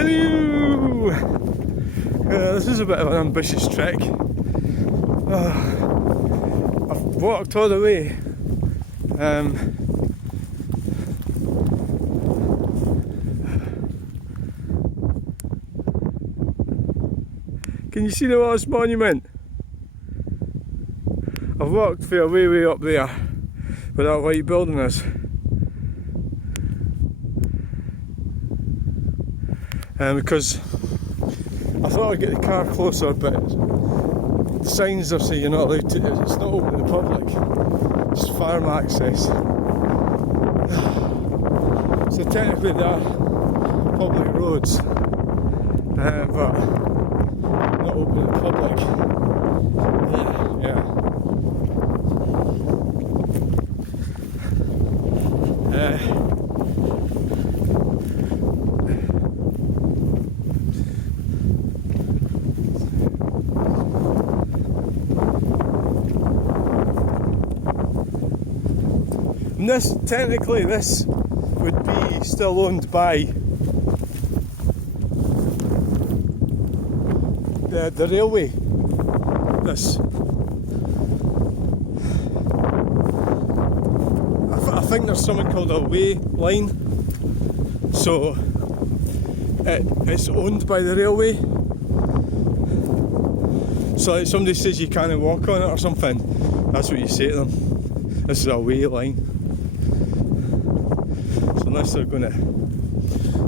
Hello! This is a bit of an ambitious trek. I've walked all the way. Can you see the Wallace Monument? I've walked for way up there where that white building is. Because I thought I'd get the car closer, but the signs are saying you're not allowed to, it's not open to the public, it's farm access. So technically they are public roads, but not open to the public. Yeah. And technically this would be still owned by the railway. This. I think there's something called a way line, so it's owned by the railway. So like somebody says you can't walk on it or something, that's what you say to them. This is a way line. So unless they're gonna,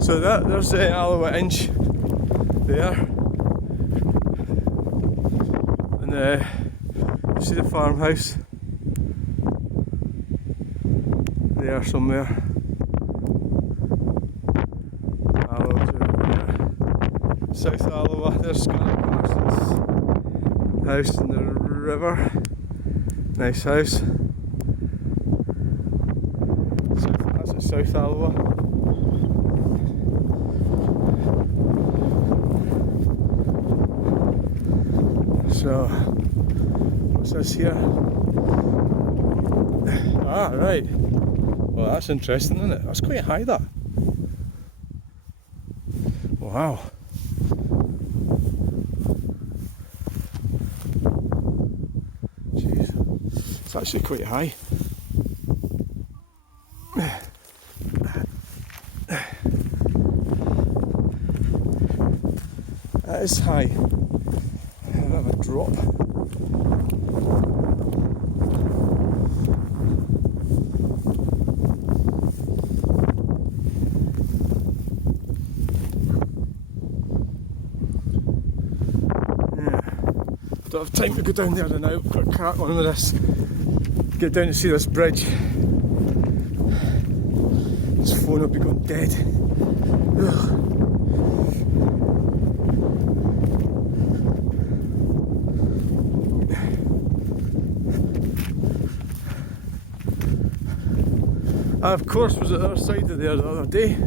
so there's the Alloa Inch there, and you see the farmhouse there somewhere. Alloa, South Alloa. There's Scanner's house in the river. Nice house. That's at South Alloa. So, what's this here? Ah, right. Well, that's interesting, isn't it? That's quite high, that. Wow. Jeez. It's actually quite high. That is high. A bit of a drop. Don't have time to go down there now. I've got to crack on with this. Get down to see this bridge. This phone will be going dead. Ugh. I of course was at the other side of there the other day.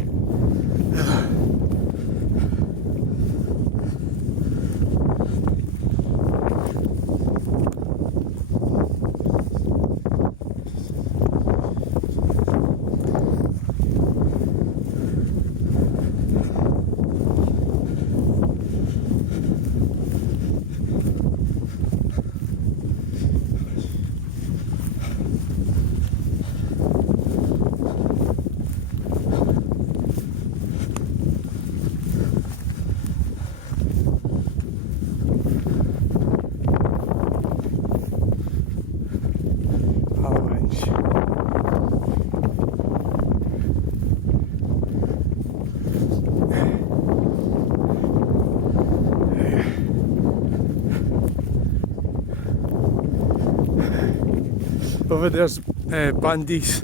Over there's Bandy's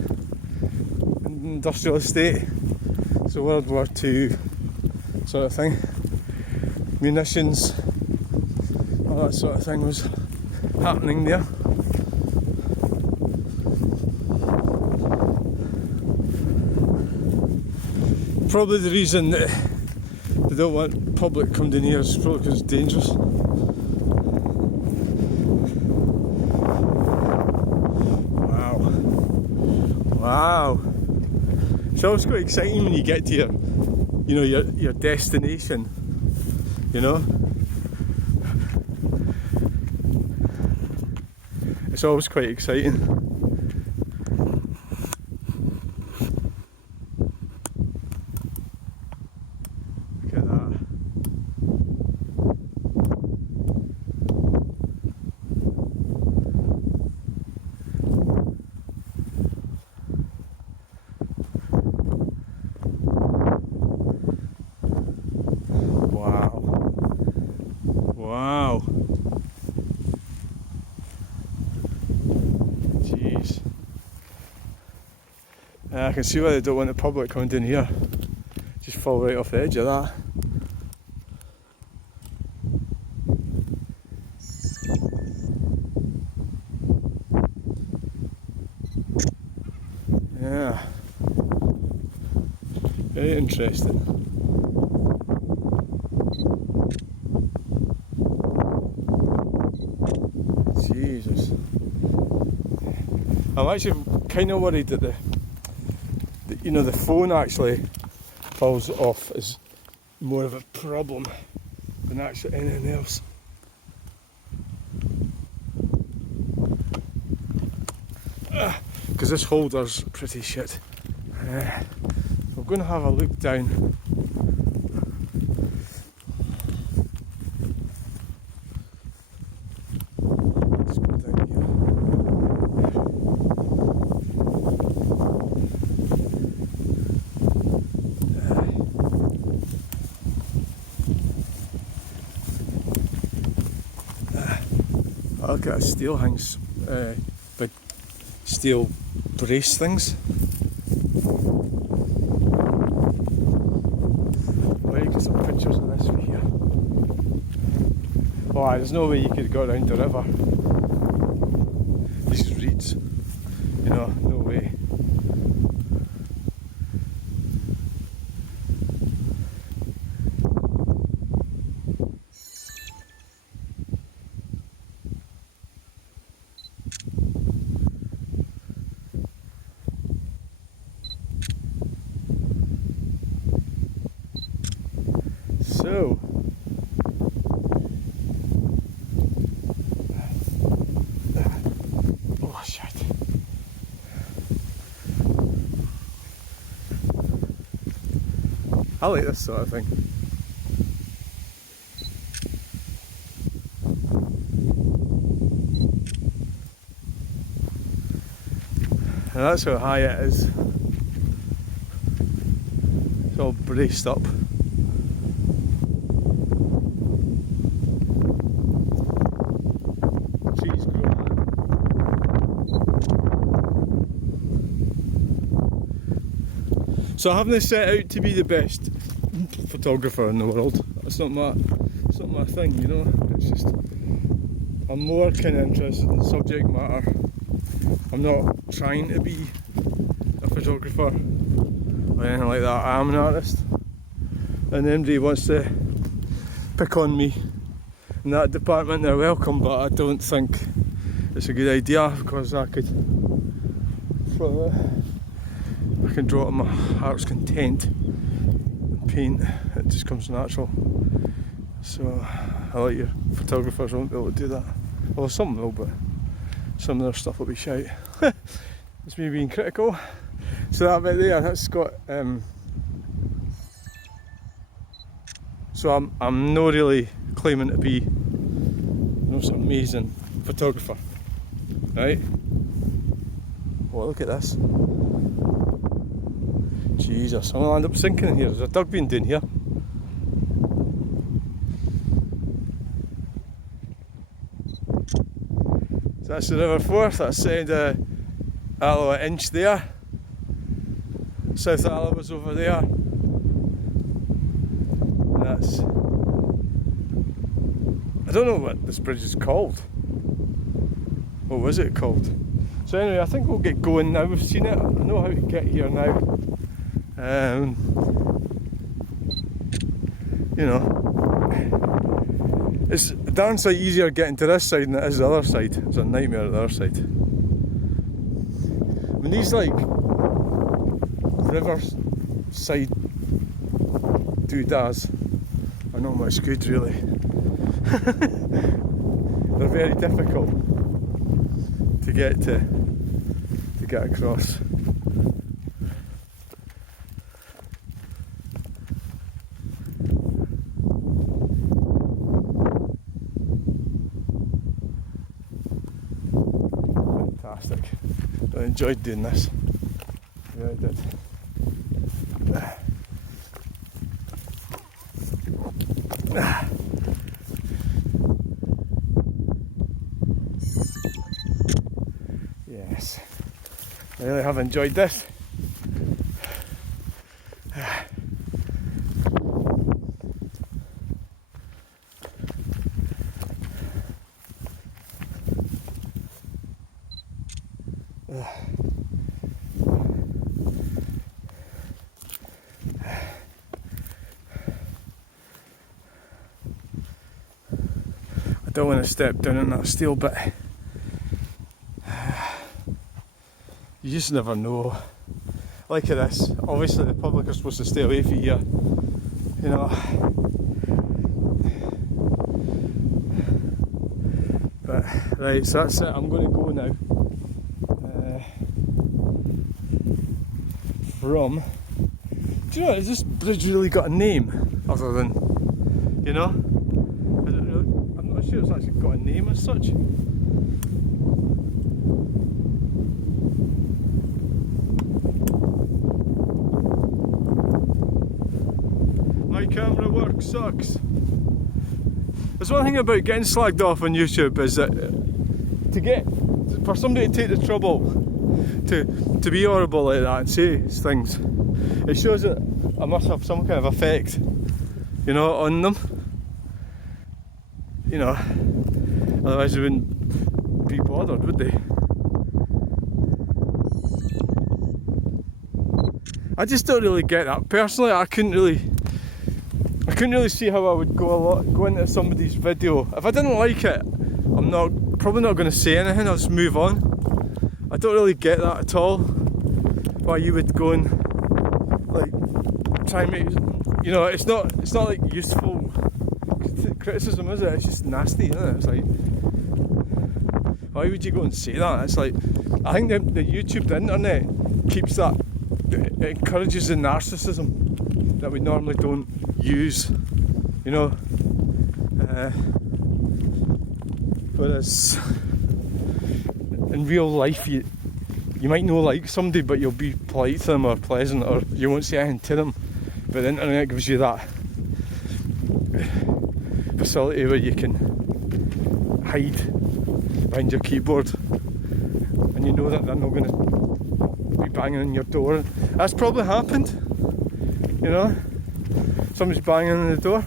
industrial estate. It's a World War II sort of thing. Munitions, all that sort of thing was happening there. Probably the reason that they don't want public to come down here is probably because it's dangerous. Wow. It's always quite exciting when you get to here. you know, your destination, you know. It's always quite exciting. Look at that. Wow. Wow. Jeez. I can see why they don't want the public coming down here. Just fall right off the edge of that. Yeah. Very interesting. Jesus. I'm actually kind of worried that the you know, the phone actually falls off is more of a problem than actually anything else. Because this holder's pretty shit. I'm going to have a look down. Let's go down here. Look at a steel hangs, big steel brace things. Well, you get some pictures of this from here. Oh, there's no way you could go around the river. These reeds, you know, no way. So, oh shit. I like this sort of thing. And that's how high it is. It's all braced up. Trees grow. So I haven't set out to be the best photographer in the world. It's not my thing, you know. It's just I'm more kind of interested in subject matter. I'm not trying to be a photographer or anything like that. I am an artist, and anybody wants to pick on me in that department, they're welcome. But I don't think it's a good idea, because I can draw to my heart's content and paint. It just comes natural. So I like your photographers won't be able to do that. Well, some will, but some of their stuff will be shite. It's me being critical. So that bit there, that's got so I'm not really claiming to be some amazing photographer, right? Well, look at this. Jesus, I'm gonna end up sinking in here. There's a duck being down here. So that's the River Forth. That's the Alloa Inch there. South Alloa's over there. And that's, I don't know what this bridge is called. What was it called? So anyway, I think we'll get going now. We've seen it. I know how to get here now. You know, it's a darn sight easier getting to this side than it is the other side. It's a nightmare at the other side. I mean, these like river side doodads are not much good really. They're very difficult to get across. Fantastic. I enjoyed doing this. I really did. Yes, I really have enjoyed this. I don't want to step down in that steel bit. You just never know. Like this, obviously the public are supposed to stay away from here, you know. But right, so that's it. I'm going to go now. From. Do you know, has this bridge really got a name other than, you know? I don't really. I'm not sure it's actually got a name as such. My camera work sucks. There's one thing about getting slagged off on YouTube is that for somebody to take the trouble to be horrible like that and say things, it shows that I must have some kind of effect, you know, on them. You know, otherwise they wouldn't be bothered, would they? I just don't really get that. Personally, I couldn't really see how I would go into somebody's video. If I didn't like it, I'm probably not going to say anything. I'll just move on. I don't really get that at all. Why you would go and like try and make, you know, it's not like useful criticism, is it? It's just nasty, isn't it? It's like, why would you go and say that? It's like, I think the YouTube, the internet keeps that. It encourages the narcissism that we normally don't use, you know. Whereas in real life, you might not like somebody, but you'll be polite to them or pleasant, or you won't say anything to them. But the internet gives you that facility where you can hide behind your keyboard, and you know that they're not going to be banging on your door. That's probably happened, you know. Somebody's banging on the door.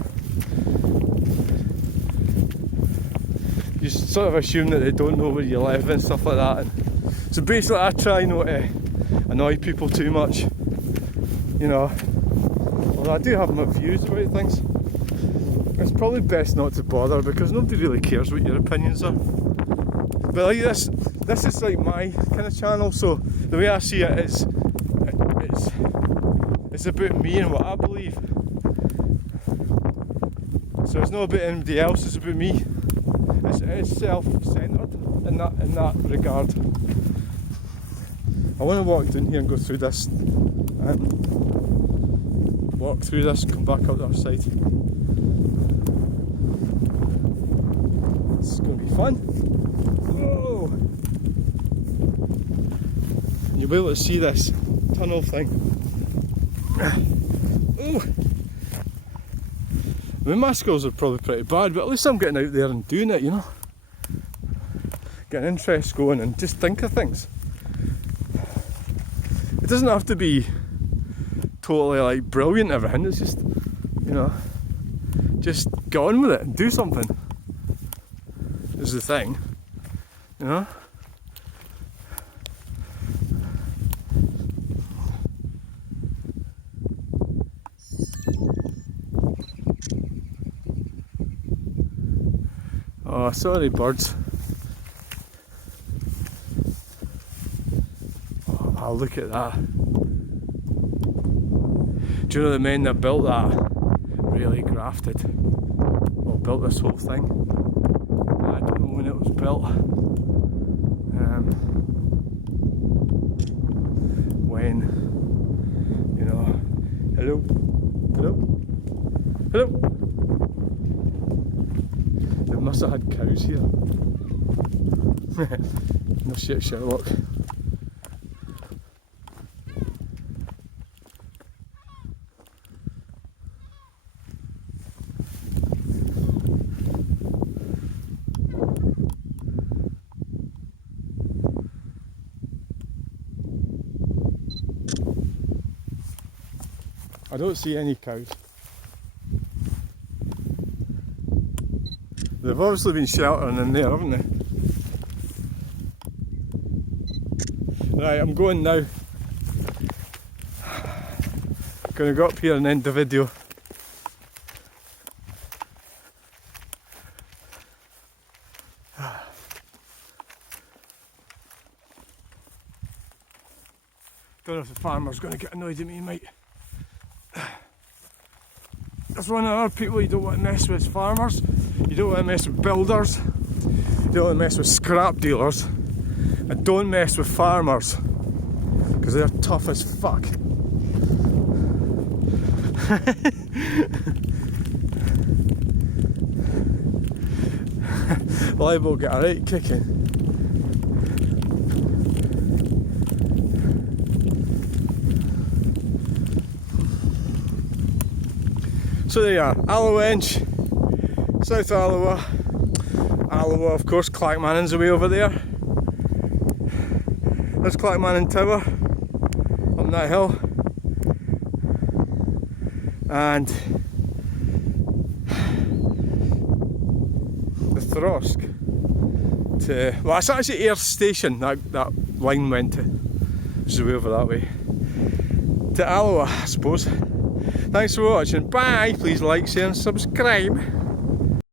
You sort of assume that they don't know where you live and stuff like that. And so basically, I try not to annoy people too much, you know. Although I do have my views about things. It's probably best not to bother because nobody really cares what your opinions are. But like this is like my kind of channel, so the way I see it is, it's about me and what I believe. So it's not about anybody else, it's about me. It's self-centred in that regard. I want to walk down here and go through this, and walk through this and come back up the other side. It's going to be fun. Whoa! And you'll be able to see this tunnel thing. Oh! I mean, my skills are probably pretty bad, but at least I'm getting out there and doing it, you know. Getting interest going and just think of things. It doesn't have to be totally like brilliant everything, it's just, you know, just get on with it and do something is the thing, you know. Oh, sorry birds. Oh wow, look at that. Do you know the men that built that? really grafted or built this whole thing. I don't know when it was built. When, you know, hello, they must have had cows here. No shit, Sherlock. I don't see any cows. They've obviously been sheltering in there, haven't they? Right, I'm going now. Gonna go up here and end the video. Don't know if the farmer's gonna get annoyed at me, mate. That's one of the other people you don't want to mess with, farmers. You don't want to mess with builders. You don't want to mess with scrap dealers. And don't mess with farmers, because they're tough as fuck. Liable will get a right kicking. So there you are, Alloa, South Alloa. Alloa, of course, Clackmannan's away over there. There's Clackmannan Tower, up that hill. And the Throsk to, well, it's actually Airth station that line went to, which is way over that way. To Alloa, I suppose. Thanks for watching. Bye. Please like, share and subscribe.